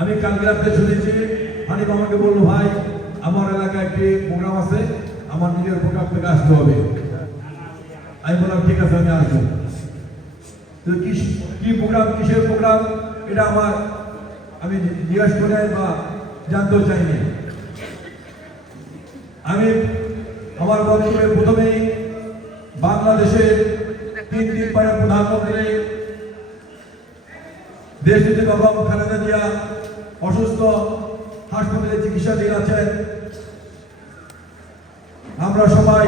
আমি কালকে রাত্রে শুনেছি, হানিফ আমাকে বলল, ভাই, আমার এলাকায় একটি প্রোগ্রাম আছে, আমার নিজের প্রোগ্রাম থেকে আসতে হবে। আমি বললাম, ঠিক আছে, আমি আসব। কি প্রোগ্রাম, কিসের প্রোগ্রাম, এটা আমার, আমি জিজ্ঞাসা করে বা জানতেও চাইনি। আমি আমার বক্তব্যে প্রথমেই বাংলাদেশের তিন তিন প্রধানমন্ত্রী দেশ বাবা খালেদা জিয়া অসুস্থ, হাসপাতালে চিকিৎসাধীন আছেন। আমরা সবাই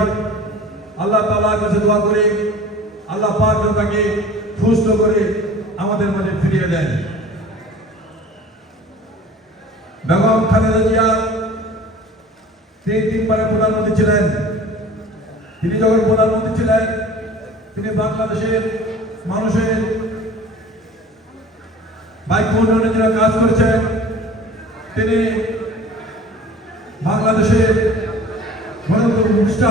আল্লাহ তালার কাছে দোয়া করি, আল্লাহ পাক তাকে সুস্থ করে আমাদের মাঝে ফিরিয়ে দেন। বেগম খালেদা জিয়া তিনি তিনবারের প্রধানমন্ত্রী ছিলেন। তিনি যখন প্রধানমন্ত্রী ছিলেন, তিনি বাংলাদেশের মানুষের বাইক উন্নয়নের জন্য কাজ করেছেন তিনি বাংলাদেশের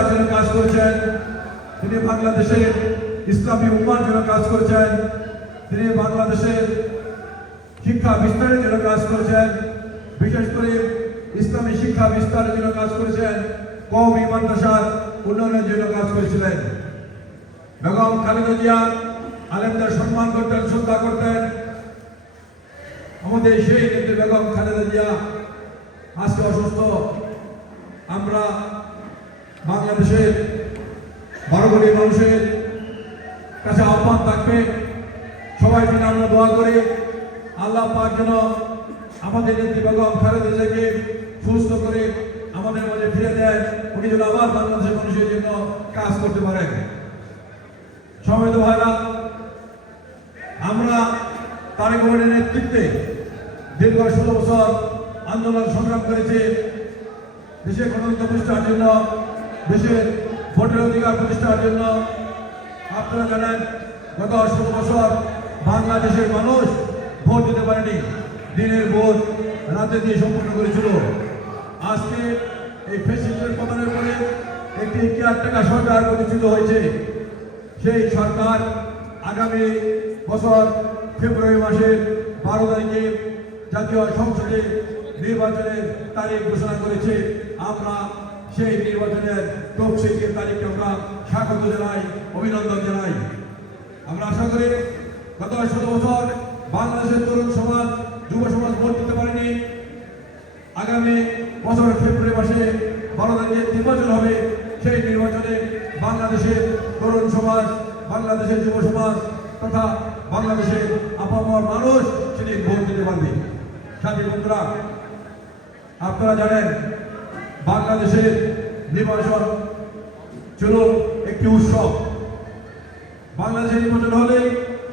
জন্য কাজ করেছেন। তিনি বাংলাদেশের ইসলামী উম্মার জন্য কাজ করেছেন। তিনি বাংলাদেশের শিক্ষা বিস্তারের জন্য কাজ করেছেন। বিশেষ করে ইসলামী শিক্ষা বিস্তারের জন্য কাজ করেছেন। কওমি মাদ্রাসার উন্নয়নের জন্য কাজ করেছিলেন। বেগম খালেদা জিয়া আলেমদের সম্মান করতেন, শ্রদ্ধা করতেন। আমাদের সেই নেত্রী বেগম খালেদা জিয়া, আজকে অসুস্থ। আমরা বাংলাদেশের বারো কোটি মানুষের কাছে আহ্বান থাকবে। সবাই মিলে আমরা দোয়া করি, আল্লাহ পাক যেন আমাদের নেত্রী বেগম খালেদা জিয়াকে সুস্থ করে আমাদের মাঝে ফিরে দেয়। উনি যেন আবার বাংলাদেশের মানুষের জন্য কাজ করতে পারে পারেন। সমিত ভাইরা, আমরা তারেক রহমানের নেতৃত্বে দীর্ঘ ষোলো বছর আন্দোলন সংগ্রাম করেছে। দেশের গণতন্ত্র প্রতিষ্ঠার জন্য দেশের ভোটের অধিকার প্রতিষ্ঠার জন্য আপনারা জানেন, গত ষোলো বছর বাংলাদেশের মানুষ ভোট দিতে পারেনি, দিনের ভোট রাতে দিয়ে সম্পূর্ণ করেছিল। আজকে এই ফেসিলিটির পতনের পরে একটি কেয়ারটেকার সরকার প্রতিষ্ঠিত হয়েছে। সেই সরকার আগামী বছর ফেব্রুয়ারি মাসের বারো তারিখে জাতীয় সংসদে নির্বাচনের তারিখ ঘোষণা করেছে। আমরা সেই নির্বাচনের তফসিলের তারিখকে আমরা স্বাগত জানাই, অভিনন্দন জানাই। আমরা আশা করি গত ষোলো বছর বাংলাদেশের তরুণ সমাজ, যুব সমাজ ভোট দিতে পারেনি। আগামী বছর ফেব্রুয়ারি মাসে বারো তারিখে নির্বাচন হবে, সেই নির্বাচনে বাংলাদেশের তরুণ সমাজ, বাংলাদেশের যুব সমাজ তথা বাংলাদেশের আপামর মানুষ সেদিন ভোট দিতে পারবে। সাথী বন্ধুরা, আপনারা জানেন, বাংলাদেশের নির্বাচন ছিল একটি উৎসব। বাংলাদেশের নির্বাচন হলে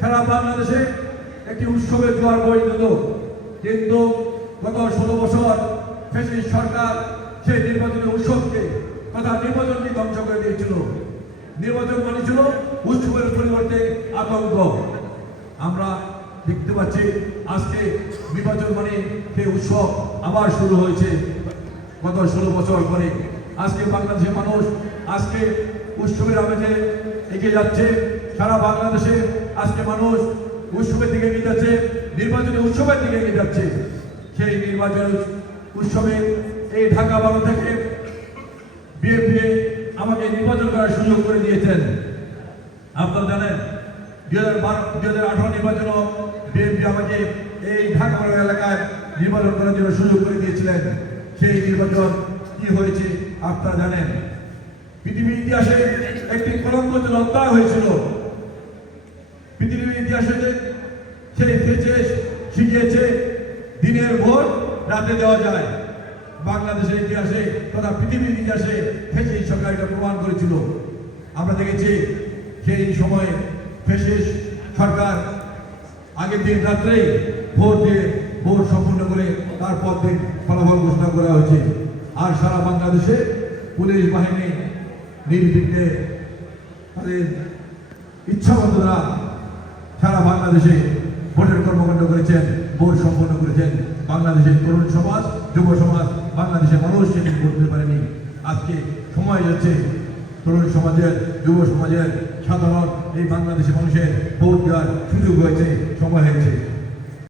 সারা বাংলাদেশে একটি উৎসবের জোয়ার বই দিত কিন্তু গত ষোলো বছর ফেসিস সরকার সেই নির্বাচনের উৎসবকে তথা নির্বাচনকে ধ্বংস করে দিয়েছিল। নির্বাচন মানে ছিল উৎসবের পরিবর্তে আতঙ্ক। আমরা দেখতে পাচ্ছি, আজকে নির্বাচন মানে সেই উৎসব আবার শুরু হয়েছে। গত ষোলো বছর পরে আজকে বাংলাদেশের মানুষ আজকে উৎসবের আমেজে এগিয়ে যাচ্ছে। সারা বাংলাদেশে আজকে মানুষ উৎসবের দিকে এগিয়ে যাচ্ছে, নির্বাচনী উৎসবের দিকে এগিয়ে যাচ্ছে। সেই নির্বাচনের উৎসবে এই ঢাকা বারো থেকে বিএনপি আমাকে নির্বাচন করার সুযোগ করে দিয়েছেন। আপনারা জানেন আঠারো এই এলাকায় নির্বাচন সুযোগ করে দিয়েছিলেন। সেই নির্বাচন হয়েছে আপনারা জানেন। পৃথিবীর ইতিহাসে একটি হয়েছিল। পৃথিবীর ইতিহাসে সেই ফেচে দিনের ভোট রাতে দেওয়া যায়। বাংলাদেশের ইতিহাসে তথা পৃথিবীর ইতিহাসে ফেসিস সরকার এটা প্রমাণ করেছিল। আমরা দেখেছি সেই সময়ে ফেসিস সরকার আগের দিন রাত্রেই ভোট দিয়ে ভোট সম্পূর্ণ করে তারপর দিন ফলাফল ঘোষণা করা হয়েছে। আর সারা বাংলাদেশে পুলিশ বাহিনী নির্বিঘ্নে তাদের ইচ্ছামতরা সারা বাংলাদেশে ভোটের কর্মকাণ্ড করেছেন, ভোট সম্পন্ন করেছেন। বাংলাদেশের তরুণ সমাজ, যুব সমাজ, বাংলাদেশের মানুষ সেদিন করতে পারেনি। আজকে সময় যাচ্ছে তরুণ সমাজের যুব সমাজের সাধারণ এই বাংলাদেশের মানুষের ভোট দেওয়ার সুযোগ হয়েছে সময় হয়েছে।